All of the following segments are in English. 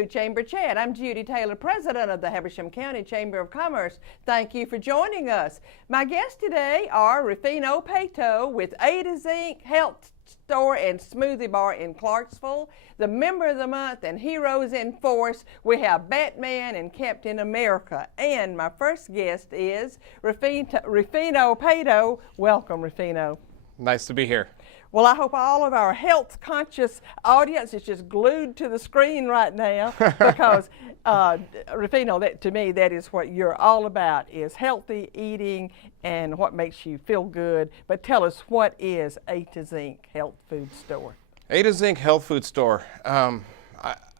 to Chamber Chat. I'm Judy Taylor, president of the Habersham County Chamber of Commerce. Thank you for joining us. My guests today are Rufino Pato with A to Zinc Health Store and Smoothie Bar in Clarksville, the Member of the Month and Heroes in Force. We have Batman and Captain America. And my first guest is Rufino Pato. Welcome, Rufino. Nice to be here. Well, I hope all of our health-conscious audience is just glued to the screen right now because, Rufino, to me, that is what you're all about, is healthy eating and what makes you feel good. But tell us, what is A to Zinc Health Food Store? A to Zinc Health Food Store.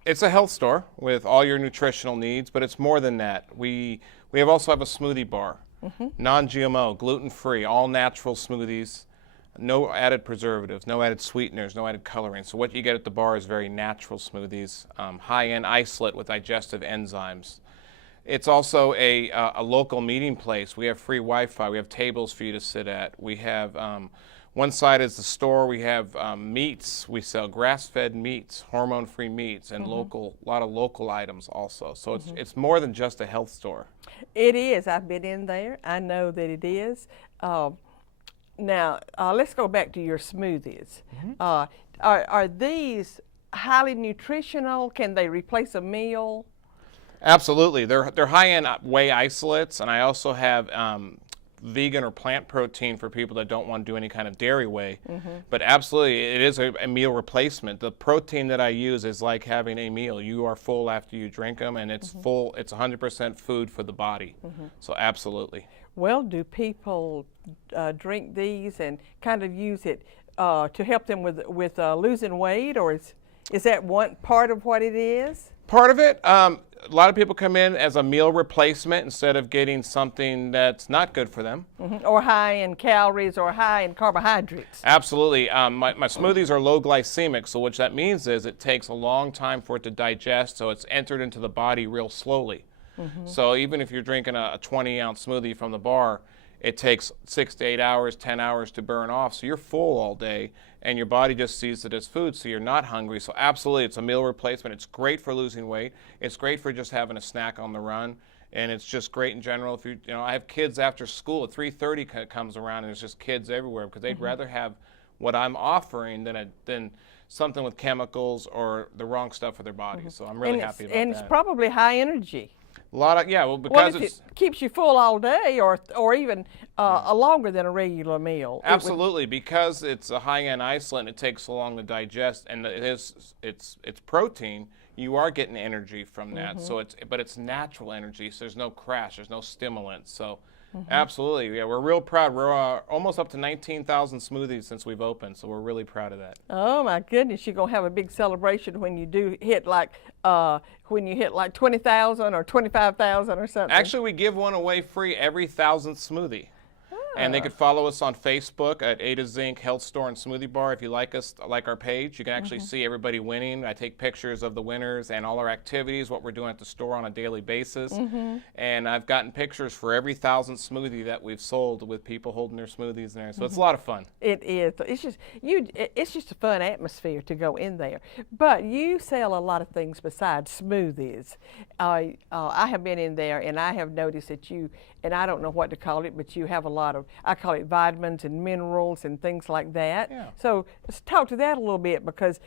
It's a health store with all your nutritional needs, but it's more than that. We also have a smoothie bar, non-GMO, gluten-free, all-natural smoothies. No added preservatives, no added sweeteners, no added coloring. So what you get at the bar is very natural smoothies, high-end isolate with digestive enzymes. It's also a local meeting place. We have free Wi-Fi. We have tables for you to sit at. We have, one side is the store. We have meats. We sell grass-fed meats, hormone-free meats, and a lot of local items also. So it's more than just a health store. It is. I've been in there. I know that it is. Now, let's go back to your smoothies. Are these highly nutritional? Can they replace a meal? Absolutely. They're high-end whey isolates, and I also have vegan or plant protein for people that don't want to do any kind of dairy whey. But absolutely, it is a meal replacement. The protein that I use is like having a meal. You are full after you drink them, and it's full. It's 100% food for the body. So absolutely. Well, do people drink these and kind of use it to help them with losing weight, or is that one part of what it is? Part of it. A lot of people come in as a meal replacement instead of getting something that's not good for them. Or high in calories or high in carbohydrates. Absolutely. My smoothies are low glycemic, so what that means is it takes a long time for it to digest, so it's entered into the body real slowly. So even if you're drinking a 20-ounce smoothie from the bar, it takes 6 to 8 hours, 10 hours to burn off. So you're full all day, and your body just sees it as food, so you're not hungry. So absolutely, it's a meal replacement. It's great for losing weight. It's great for just having a snack on the run, and it's just great in general. If you know, I have kids after school at 3:30 comes around, and there's just kids everywhere because they'd rather have what I'm offering than something with chemicals or the wrong stuff for their bodies. So I'm really happy about that. And it's probably high energy. A lot of, yeah, well, because it keeps you full all day or even longer than a regular meal. Absolutely, because it's a high-end isolate and it takes so long to digest, and it's protein, you are getting energy from that. So but it's natural energy, so there's no crash, there's no stimulants. So absolutely, yeah, we're real proud. We're almost up to 19,000 smoothies since we've opened, so we're really proud of that. Oh my goodness, you're gonna have a big celebration when you do hit like 20,000 or 25,000 or something. Actually, we give one away free every 1,000th smoothie. And they could follow us on Facebook at A to Zinc Health Store and Smoothie Bar. If you like us, like our page, you can actually see everybody winning. I take pictures of the winners and all our activities, what we're doing at the store on a daily basis. And I've gotten pictures for every 1,000th smoothie that we've sold with people holding their smoothies in there. So it's a lot of fun. It is. It's just a fun atmosphere to go in there. But you sell a lot of things besides smoothies. I have been in there and I have noticed that you, and I don't know what to call it, but you have a lot of, I call it vitamins and minerals and things like that. Yeah. So let's talk to that a little bit, because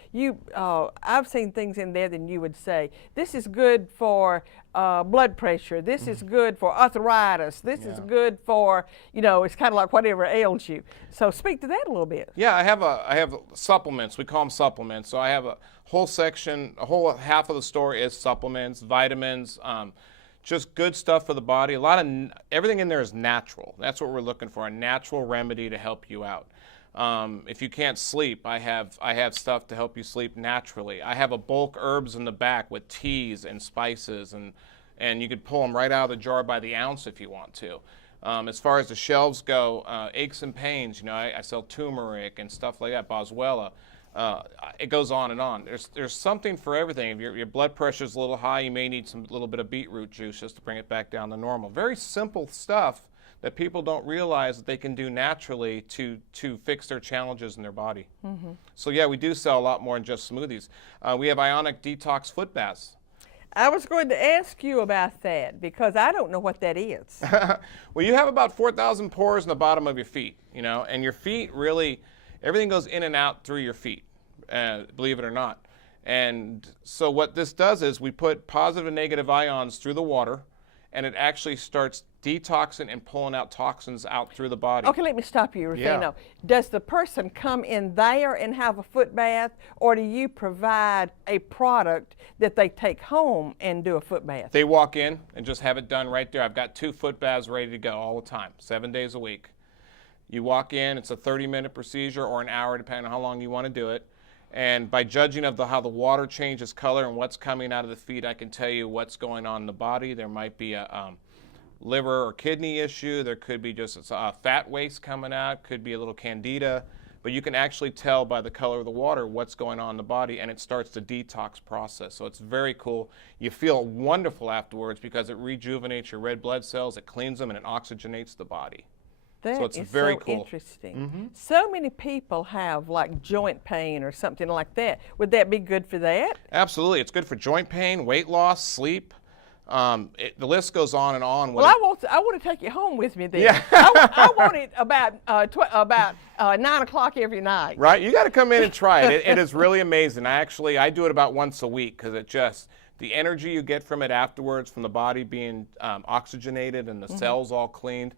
I've seen things in there that you would say, this is good for blood pressure, this is good for arthritis, this is good for, it's kind of like whatever ails you. So speak to that a little bit. Yeah, I have supplements. We call them supplements. So I have a whole section, a whole half of the store is supplements, vitamins, just good stuff for the body. Everything in there is natural. That's what we're looking for, a natural remedy to help you out. If you can't sleep, I have stuff to help you sleep naturally. I have a bulk herbs in the back with teas and spices, and you could pull them right out of the jar by the ounce if you want to. As far as the shelves go, aches and pains, I sell turmeric and stuff like that, boswellia. It goes on and on. There's something for everything. If your blood pressure is a little high, you may need a little bit of beetroot juice just to bring it back down to normal. Very simple stuff that people don't realize that they can do naturally to fix their challenges in their body. So yeah, we do sell a lot more than just smoothies. We have ionic detox foot baths. I was going to ask you about that because I don't know what that is. Well, you have about 4,000 pores in the bottom of your feet, and your feet really, everything goes in and out through your feet, believe it or not. And so what this does is we put positive and negative ions through the water, and it actually starts detoxing and pulling out toxins out through the body. Okay, let me stop you, Rufino. Yeah. Does the person come in there and have a foot bath, or do you provide a product that they take home and do a foot bath? They walk in and just have it done right there. I've got 2 foot baths ready to go all the time, 7 days a week. You walk in, it's a 30-minute procedure or an hour, depending on how long you want to do it. And by judging of how the water changes color and what's coming out of the feet, I can tell you what's going on in the body. There might be a liver or kidney issue. There could be just fat waste coming out. Could be a little candida. But you can actually tell by the color of the water what's going on in the body, and it starts the detox process. So it's very cool. You feel wonderful afterwards because it rejuvenates your red blood cells, it cleans them, and it oxygenates the body. That so it's is very so cool. Interesting. Mm-hmm. So many people have like joint pain or something like that. Would that be good for that? Absolutely. It's good for joint pain, weight loss, sleep. The list goes on and on. Well, I want to take you home with me then. Yeah. I want it about 9 o'clock every night. Right. You got to come in and try it. It is really amazing. I do it about once a week because the energy you get from it afterwards, from the body being oxygenated and the cells all cleaned,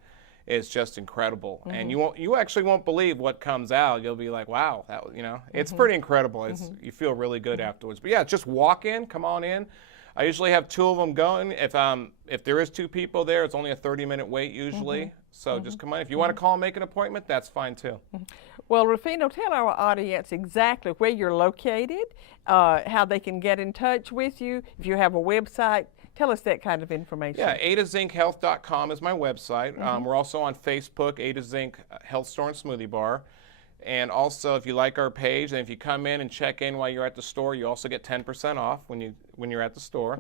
is just incredible. And you actually won't believe what comes out. You'll be like, wow, it's pretty incredible. You feel really good afterwards. But yeah, just walk in, come on in. I usually have 2 of them going. If there is 2 people there, it's only a 30-minute wait usually. So just come on. If you want to call and make an appointment, that's fine too. Well, Rufino, tell our audience exactly where you're located, how they can get in touch with you, if you have a website. Tell us that kind of information. Yeah, adazinchealth.com is my website. We're also on Facebook, Ada Zinc Health Store and Smoothie Bar. And also, if you like our page, and if you come in and check in while you're at the store, you also get 10% off when you're at the store.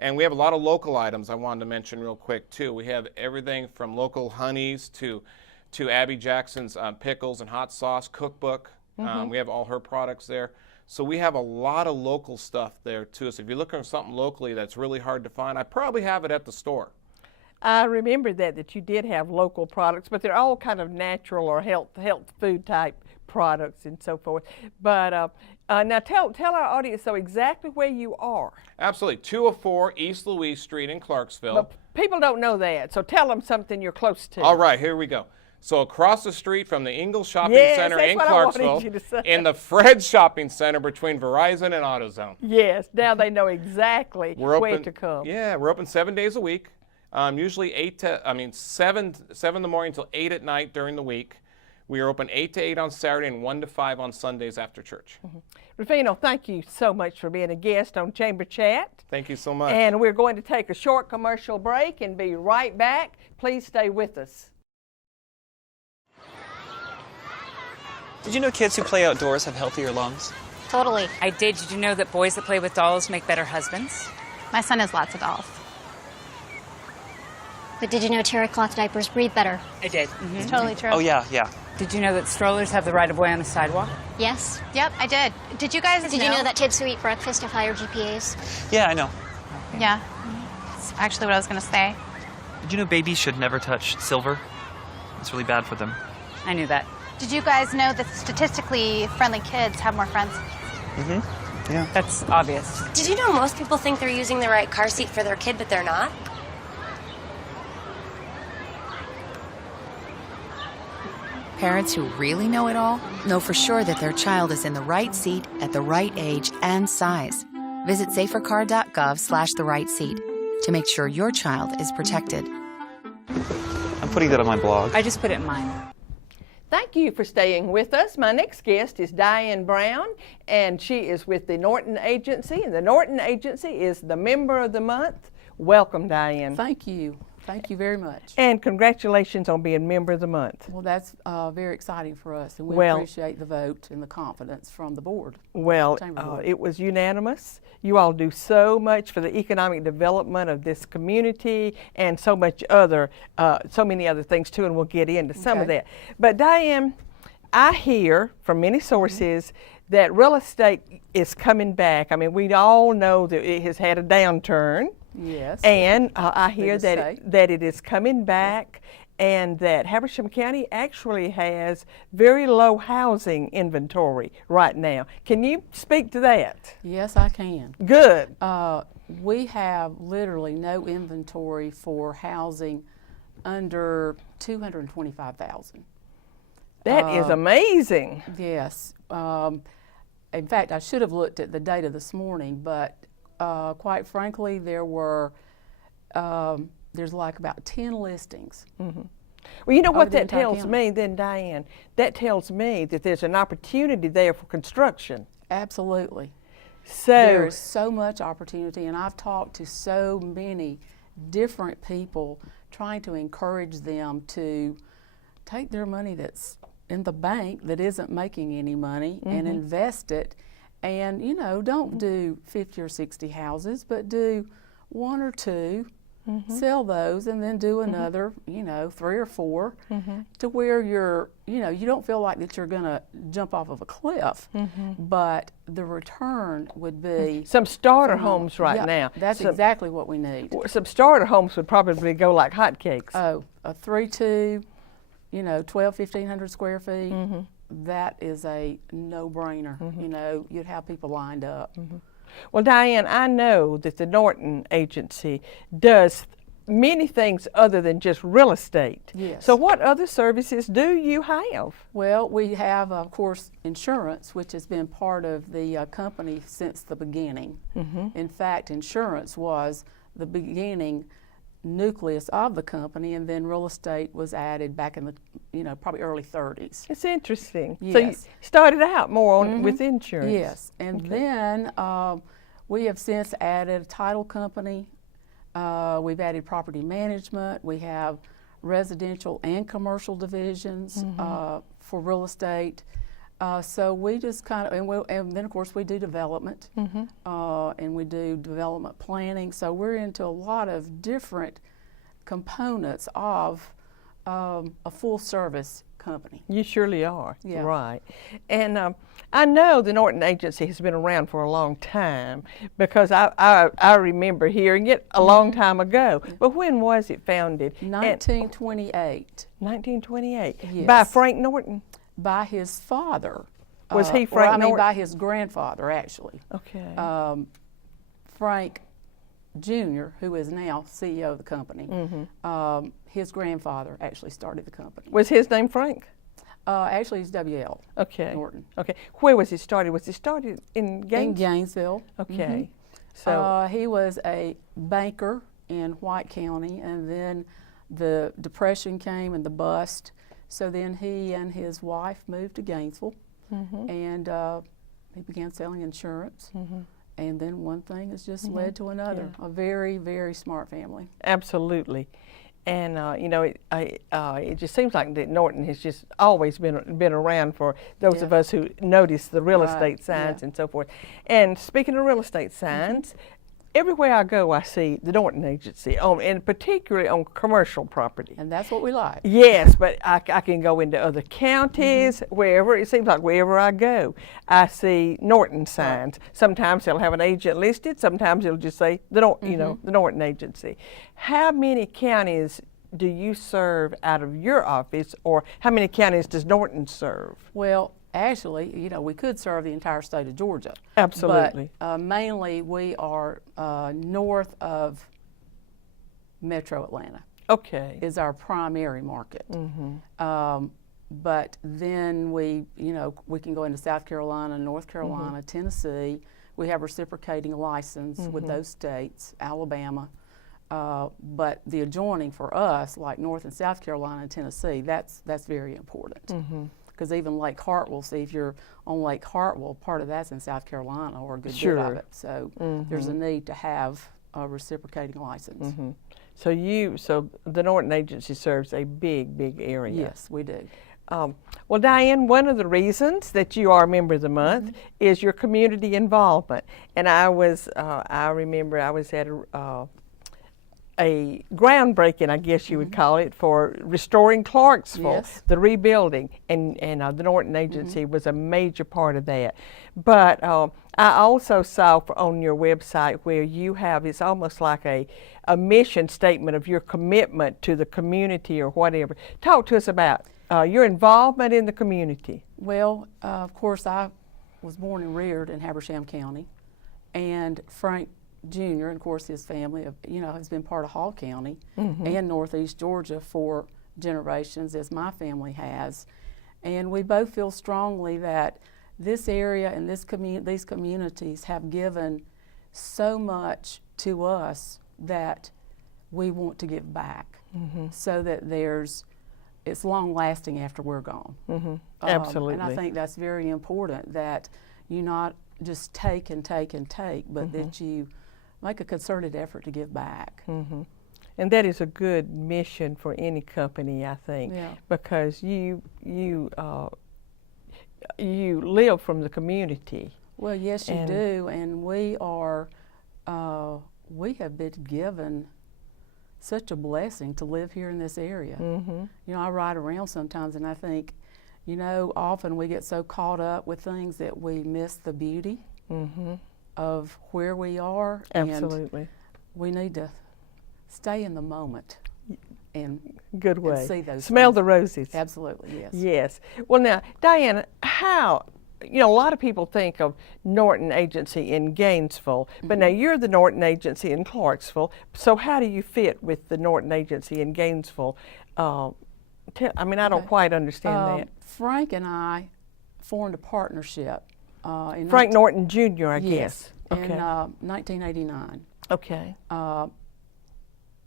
And we have a lot of local items I wanted to mention real quick too. We have everything from local honeys to Abby Jackson's pickles and hot sauce cookbook. We have all her products there. So we have a lot of local stuff there too. So if you're looking for something locally that's really hard to find, I probably have it at the store. I remember that you did have local products, but they're all kind of natural or health food type products and so forth. But now tell our audience exactly where you are. Absolutely. 204 East Louise Street in Clarksville. But people don't know that, so tell them something you're close to. All right, here we go. So across the street from the Ingalls Shopping Center in Clarksville, in the Fred's Shopping Center between Verizon and AutoZone. Yes, now they know exactly where to come. Yeah, we're open 7 days a week. Usually 7 in the morning until 8 at night during the week. We are open 8 to 8 on Saturday and 1 to 5 on Sundays after church. Rufino, thank you so much for being a guest on Chamber Chat. Thank you so much. And we're going to take a short commercial break and be right back. Please stay with us. Did you know kids who play outdoors have healthier lungs? Totally. I did. Did you know that boys that play with dolls make better husbands? My son has lots of dolls. But did you know terry cloth diapers breathe better? I did. It's totally true. Oh, yeah. Did you know that strollers have the right of way on the sidewalk? Yes. Yep, I did. Did you guys Did you know that kids who eat breakfast have higher GPAs? Yeah, I know. Yeah. That's actually what I was going to say. Did you know babies should never touch silver? It's really bad for them. I knew that. Did you guys know that statistically friendly kids have more friends? Yeah. That's obvious. Did you know most people think they're using the right car seat for their kid, but they're not? Parents who really know it all know for sure that their child is in the right seat at the right age and size. Visit safercar.gov/the right seat to make sure your child is protected. I'm putting that on my blog. I just put it in mine. Thank you for staying with us. My next guest is Diane Brown, and she is with the Norton Agency, and the Norton Agency is the Member of the Month. Welcome, Diane. Thank you. Thank you very much. And congratulations on being Member of the Month. Well, that's very exciting for us, and we appreciate the vote and the confidence from the board. Well, Chamber board. it was unanimous. You all do so much for the economic development of this community and so many other things too, and we'll get into some of that. But Diane, I hear from many sources that real estate is coming back. I mean, we all know that it has had a downturn. Yes. And I hear that estate. that it is coming back, and that Habersham County actually has very low housing inventory right now. Can you speak to that? Yes, I can. Good. We have literally no inventory for housing under 225,000. That is amazing. Yes. In fact, I should have looked at the data this morning, but quite frankly, there's like about 10 listings. Mm-hmm. Well, you know what the that entire tells county. me then, Diane? That tells me that there's an opportunity there for construction. Absolutely. So There is so much opportunity, and I've talked to so many different people trying to encourage them to take their money that's in the bank that isn't making any money and invest it. And, you know, don't do 50 or 60 houses, but do 1 or 2, sell those, and then do another, you know, 3 or 4, to where you're, you know, you don't feel like that you're going to jump off of a cliff, but the return would be some starter phenomenal. homes right Yeah, now. That's exactly what we need. Some starter homes would probably go like hotcakes. Oh, a 3-2, you know, 1,500 square feet. That is a no-brainer. You know, you'd have people lined up. Well, Diane, I know that the Norton Agency does many things other than just real estate. Yes. So what other services do you have? Well, we have, of course, insurance, which has been part of the company since the beginning. In fact, insurance was the beginning nucleus of the company, and then real estate was added back in the, you know, probably early 30s. It's interesting. So you Yes. started out more on with insurance. Yes, and then we have since added a title company. We've added property management. We have residential and commercial divisions for real estate. So we just kind of, and then of course we do development, and we do development planning. So we're into a lot of different components of a full service company. You surely are. Yeah. Right. And I know the Norton Agency has been around for a long time, because I remember hearing it a long time ago. But when was it founded? 1928. 1928. Yes. By Frank Norton. By his father. Was he Well, I Frank mean, Norton? by his grandfather, actually. Okay. Frank Jr., who is now CEO of the company, his grandfather actually started the company. Was his name Frank? Actually, he's W.L. Okay. Norton. Okay. Where was it started? Was it started in In Gainesville? Gainesville. Okay. So He was a banker in White County, and then the Depression came and the bust. So then he and his wife moved to Gainesville, and he began selling insurance. And then one thing has just led to another. A very, very smart family. absolutely. And you know, it just seems like that Norton has just always been around for those of us who notice the real estate signs and so forth. And speaking of real estate signs, everywhere I go, I see the Norton Agency, and particularly on commercial property. And that's what we like. Yes, but I can go into other counties, wherever. It seems like wherever I go, I see Norton signs. Sometimes they'll have an agent listed. Sometimes it'll just say the Norton Agency. How many counties do you serve out of your office, or how many counties does Norton serve? Well, actually, you know, we could serve the entire state of Georgia. Absolutely. But mainly we are north of Metro Atlanta. Okay. Is our primary market. But then we can go into South Carolina, North Carolina, Tennessee. We have reciprocating license with those states, Alabama. But the adjoining for us, like North and South Carolina and Tennessee, that's very important. Because even Lake Hartwell, see, if you're on Lake Hartwell, part of that's in South Carolina, or a good bit of it. So there's a need to have a reciprocating license. So the Norton Agency serves a big, big area. Yes, we do. Well, Diane, one of the reasons that you are a member of the month is your community involvement. And I remember I was at a groundbreaking, I guess you would call it, for restoring Clarksville, Yes. the rebuilding, and the Norton Agency was a major part of that. But I also saw on your website where you have, it's almost like a mission statement of your commitment to the community or whatever. Talk to us about your involvement in the community. Well, of course, I was born and reared in Habersham County, and Frank Jr., and of course his family, has been part of Hall County and Northeast Georgia for generations, as my family has. And we both feel strongly that this area and these communities have given so much to us that we want to give back, so that it's long lasting after we're gone. Absolutely. And I think that's very important, that you not just take and take and take, but that you make a concerted effort to give back. And that is a good mission for any company, I think, Yeah. because you live from the community. Well, yes, you do, and we have been given such a blessing to live here in this area. I ride around sometimes and I think, often we get so caught up with things that we miss the beauty of where we are. Absolutely. And we need to stay in the moment and Good way. and see those Smell things. the roses. Absolutely, yes. Yes. Well, now, Diana, how, a lot of people think of Norton Agency in Gainesville, but now you're the Norton Agency in Clarksville, so how do you fit with the Norton Agency in Gainesville? I don't quite understand that. Frank and I formed a partnership. In Frank Norton Jr., I yes, guess. in Okay. 1989. Okay.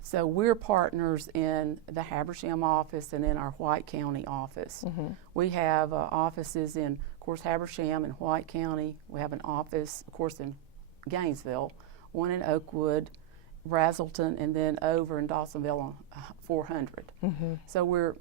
So we're partners in the Habersham office and in our White County office. We have offices in, of course, Habersham and White County. We have an office, of course, in Gainesville, one in Oakwood, Brazelton, and then over in Dawsonville on 400. So we're,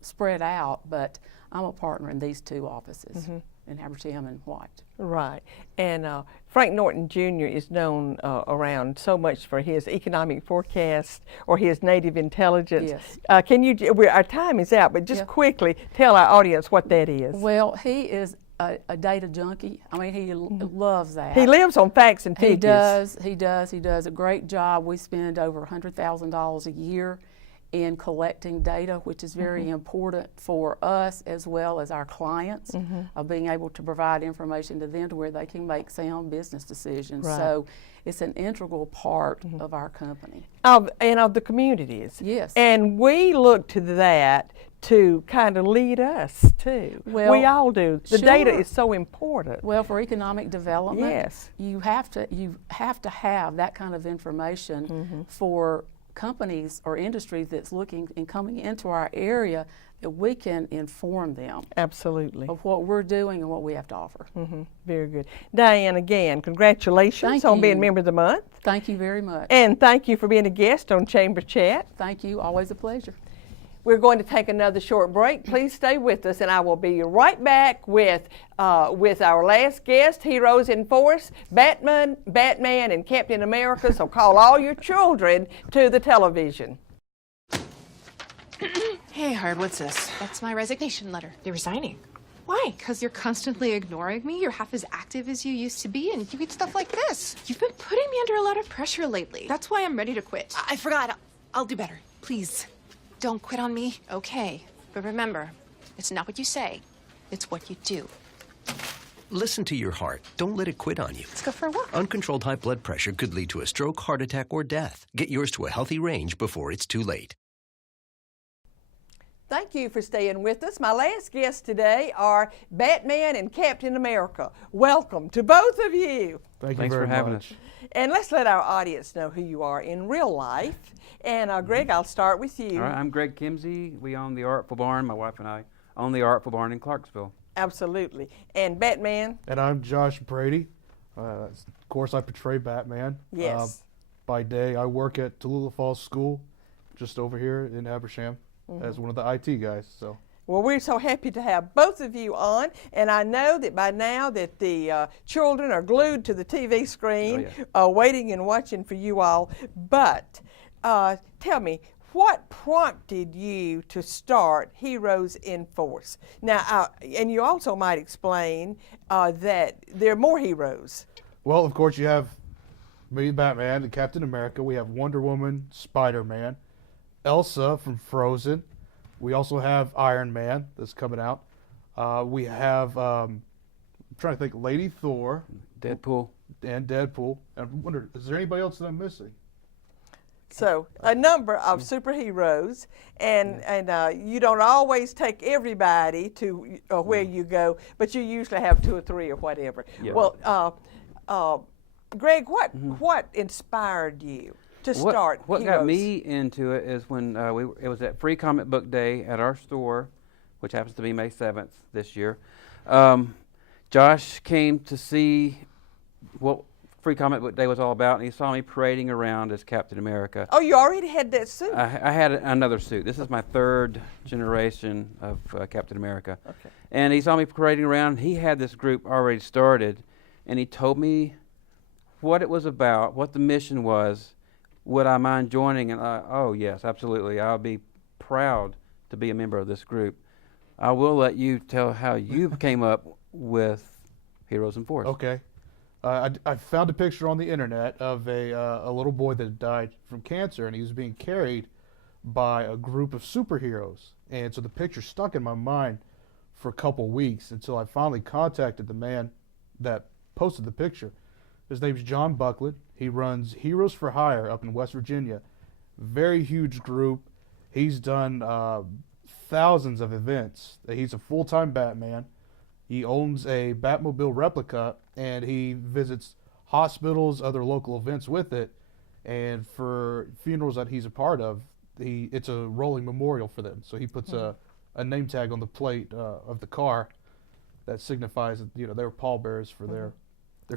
spread out, but I'm a partner in these two offices, in Habersham and White. Right. And Frank Norton Jr. is known around so much for his economic forecast or his native intelligence. Yes. Can you, our time is out, but just quickly tell our audience what that is. Well, he is a data junkie. He loves that. He lives on facts and figures. He does a great job. We spend over $100,000 a year in collecting data, which is very important for us as well as our clients, of being able to provide information to them to where they can make sound business decisions. Right. So it's an integral part of our company. Of the communities. Yes. And we look to that to kind of lead us too. Well, we all do. The data sure. is so important. Well, for economic development, Yes. you have to have that kind of information for companies or industries that's looking and coming into our area, that we can inform them Absolutely. of what we're doing and what we have to offer. Very good. Diane, again, congratulations Thank on being you. Member of the Month. Thank you very much. And thank you for being a guest on Chamber Chat. Thank you. Always a pleasure. We're going to take another short break. Please stay with us, and I will be right back with our last guest, Heroes in Force, Batman, and Captain America. So call all your children to the television. Hey, Hard, what's this? That's my resignation letter. You're resigning. Why? Because you're constantly ignoring me. You're half as active as you used to be, and you get stuff like this. You've been putting me under a lot of pressure lately. That's why I'm ready to quit. I forgot. I'll do better. Please. Don't quit on me. Okay. But remember, it's not what you say, it's what you do. Listen to your heart. Don't let it quit on you. Let's go for a walk. Uncontrolled high blood pressure could lead to a stroke, heart attack, or death. Get yours to a healthy range before it's too late. Thank you for staying with us. My last guests today are Batman and Captain America. Welcome to both of you. Thanks for having us. And let's let our audience know who you are in real life. And Greg, I'll start with you. All right, I'm Greg Kimsey. We own the Artful Barn. My wife and I own the Artful Barn in Clarksville. Absolutely. And Batman? And I'm Josh Brady. Of course, I portray Batman. Yes. By day, I work at Tallulah Falls School, just over here in Habersham, as one of the IT guys. So. Well, we're so happy to have both of you on, and I know that by now that the children are glued to the TV screen, waiting and watching for you all. But tell me, what prompted you to start Heroes in Force? Now, and you also might explain that there are more heroes. Well, of course, you have me, Batman, and Captain America. We have Wonder Woman, Spider-Man, Elsa from Frozen. We also have Iron Man that's coming out. We have, I'm trying to think, Lady Thor. Deadpool. And Deadpool. And I wonder, is there anybody else that I'm missing? So a number of superheroes, and you don't always take everybody to where you go, but you usually have 2 or 3 or whatever. Yeah. Well, Greg, what inspired you to start What Heroes? got me into it is when it was at Free Comic Book Day at our store, which happens to be May 7th this year. Josh came to see what Free Comic Book Day was all about, and he saw me parading around as Captain America. Oh, you already had that suit? I had another suit. This is my 3rd generation of Captain America. Okay. And he saw me parading around. He had this group already started, and he told me what it was about, what the mission was. Would I mind joining? And oh, yes, absolutely. I'll be proud to be a member of this group. I will let you tell how you came up with Heroes in Force. Okay. I found a picture on the internet of a little boy that died from cancer, and he was being carried by a group of superheroes. And so the picture stuck in my mind for a couple weeks until I finally contacted the man that posted the picture. His name's John Buckland. He runs Heroes for Hire up in West Virginia. Very huge group. He's done thousands of events. He's a full-time Batman. He owns a Batmobile replica, and he visits hospitals, other local events with it. And for funerals that he's a part of, it's a rolling memorial for them. So he puts a name tag on the plate of the car that signifies that they were pallbearers for their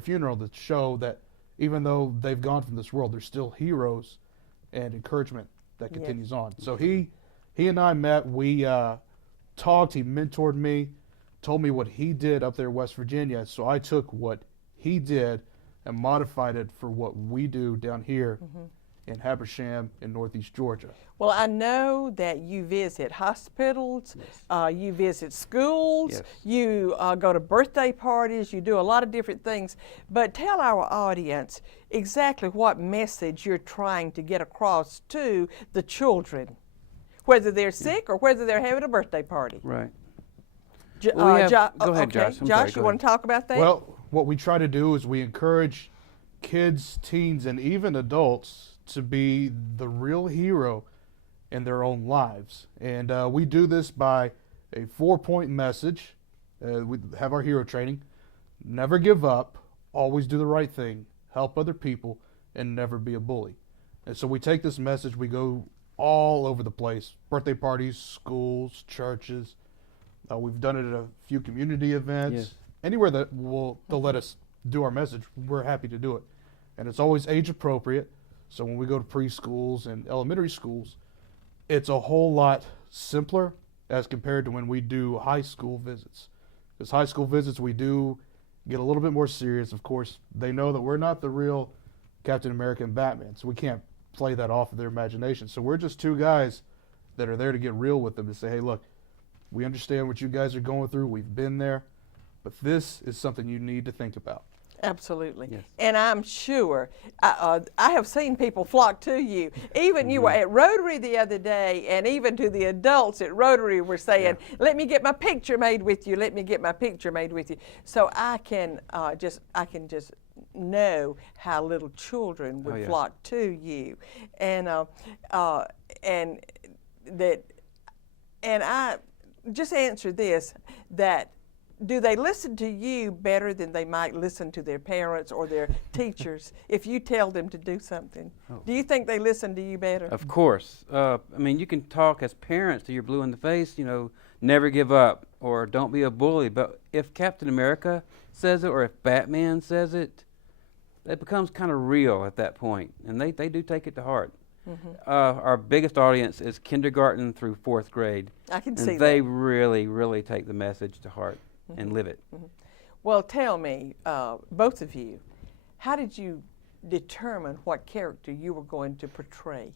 funeral, to show that even though they've gone from this world, they're still heroes, and encouragement that continues on. So he and I met. We talked. He mentored me, told me what he did up there in West Virginia. So I took what he did and modified it for what we do down here in Habersham in Northeast Georgia. Well, I know that you visit hospitals, you visit schools, you go to birthday parties, you do a lot of different things. But tell our audience exactly what message you're trying to get across to the children, whether they're sick or whether they're having a birthday party. Right. Go ahead, Josh. I'm Josh, sorry, you want to talk about that? Well, what we try to do is we encourage kids, teens, and even adults to be the real hero in their own lives. And we do this by a 4-point message. We have our hero training. Never give up, always do the right thing, help other people, and never be a bully. And so we take this message, we go all over the place, birthday parties, schools, churches. We've done it at a few community events. Yes. Anywhere that they'll let us do our message, we're happy to do it. And it's always age appropriate. So when we go to preschools and elementary schools, it's a whole lot simpler as compared to when we do high school visits. Because high school visits, we do get a little bit more serious. Of course, they know that we're not the real Captain America and Batman, so we can't play that off of their imagination. So we're just 2 guys that are there to get real with them, to say, hey, look, we understand what you guys are going through. We've been there, but this is something you need to think about. Absolutely. Yes. And I'm sure, I have seen people flock to you. Even you were at Rotary the other day, and even to the adults at Rotary were saying, let me get my picture made with you, let me get my picture made with you. So I can just know how little children would flock to you. And I just answer this, that do they listen to you better than they might listen to their parents or their teachers if you tell them to do something? Do you think they listen to you better? Of course. I mean, you can talk as parents till you're blue in the face, never give up or don't be a bully. But if Captain America says it or if Batman says it, it becomes kind of real at that point. And they do take it to heart. Our biggest audience is kindergarten through 4th grade. I can see that. They really, really take the message to heart and live it. Well, tell me, both of you, how did you determine what character you were going to portray?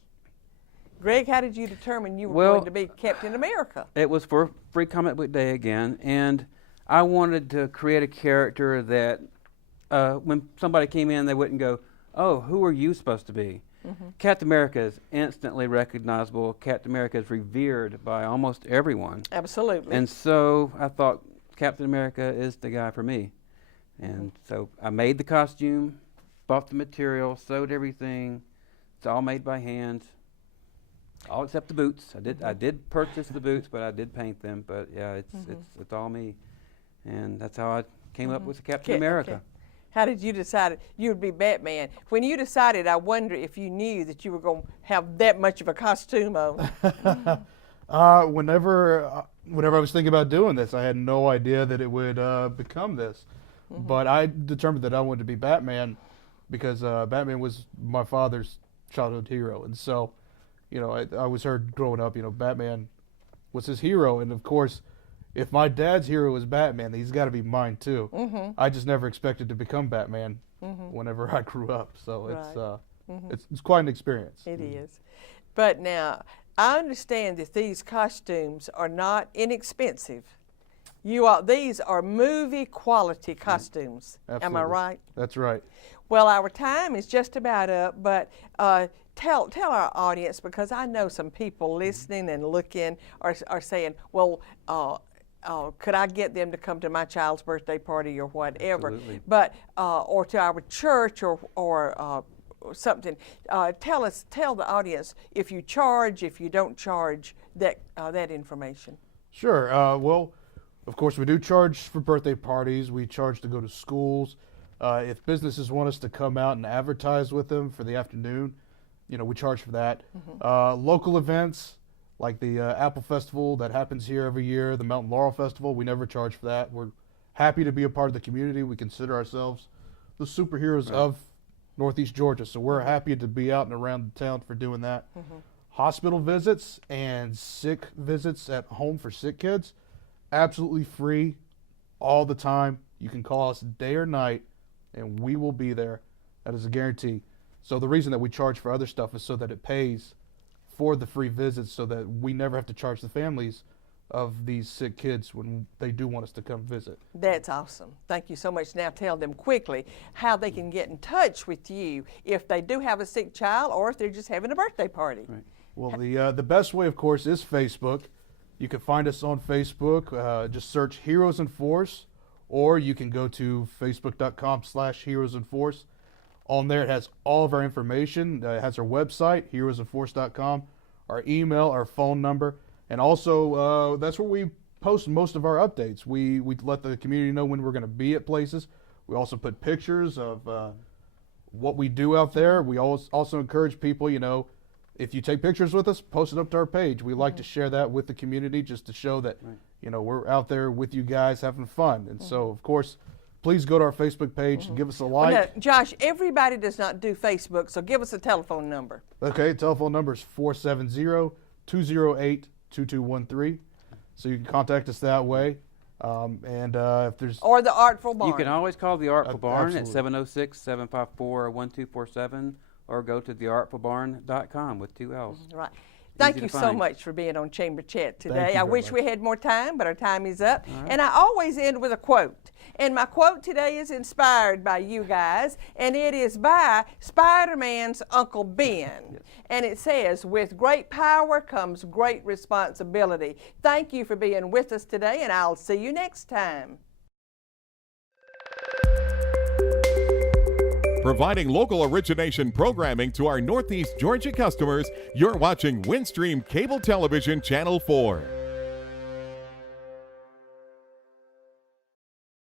Greg, how did you determine you were Well, going to be Captain America? It was for Free Comic Book Day again, and I wanted to create a character that when somebody came in, they wouldn't go, "Oh, who are you supposed to be?" Captain America is instantly recognizable. Captain America is revered by almost everyone. Absolutely. And so I thought Captain America is the guy for me. And so I made the costume, bought the material, sewed everything. It's all made by hand, all except the boots. I did purchase the boots, but I did paint them. But yeah, it's all me, and that's how I came up with Captain America. Okay. How did you decide you would be Batman? When you decided, I wonder if you knew that you were going to have that much of a costume on. Whenever I was thinking about doing this, I had no idea that it would become this. But I determined that I wanted to be Batman because Batman was my father's childhood hero. And so, you know, I was heard growing up, you know, Batman was his hero. And of course, if my dad's hero is Batman, he's got to be mine too. I just never expected to become Batman whenever I grew up. So it's quite an experience. It is. But now, I understand that these costumes are not inexpensive. These are movie quality costumes. Absolutely. Am I right? That's right. Well, our time is just about up, but tell our audience, because I know some people listening and looking are saying, well, could I get them to come to my child's birthday party or whatever? Absolutely. But or to our church or something. Tell the audience if you charge, if you don't charge, that information. Sure. Well, of course, we do charge for birthday parties. We charge to go to schools. If businesses want us to come out and advertise with them for the afternoon, you know, we charge for that. Local events like the Apple Festival that happens here every year, the Mountain Laurel Festival, we never charge for that. We're happy to be a part of the community. We consider ourselves the superheroes of Northeast Georgia, so we're happy to be out and around the town for doing that. Hospital visits and sick visits at home for sick kids, absolutely free all the time. You can call us day or night and we will be there. That is a guarantee. So the reason that we charge for other stuff is so that it pays for the free visits, so that we never have to charge the families of these sick kids when they do want us to come visit. That's awesome. Thank you so much. Now tell them quickly how they can get in touch with you if they do have a sick child or if they're just having a birthday party. Right. Well, the best way, of course, is Facebook. You can find us on Facebook. Just search Heroes in Force, or you can go to facebook.com/heroesinforce. On there, it has all of our information. It has our website, heroesinforce.com, our email, our phone number, and also that's where we post most of our updates. We let the community know when we're going to be at places. We also put pictures of what we do out there. We also encourage people, you know, if you take pictures with us, post it up to our page. We like to share that with the community just to show that, you know, we're out there with you guys having fun. And so, of course, please go to our Facebook page and give us a like. Well, now, Josh, everybody does not do Facebook, so give us a telephone number. Okay, telephone number is 470-208-2213. So you can contact us that way. If there's... Or the Artful Barn. You can always call the Artful Barn at absolutely. 706-754-1247 or go to theartfulbarn.com with 2 L's. Right. Thank you so much for being on Chamber Chat today. you I very wish much. we had more time, but our time is up. All right. And I always end with a quote. And my quote today is inspired by you guys, and it is by Spider-Man's Uncle Ben. Yes. And it says, with great power comes great responsibility. Thank you for being with us today, and I'll see you next time. Providing local origination programming to our Northeast Georgia customers, you're watching Windstream Cable Television Channel 4.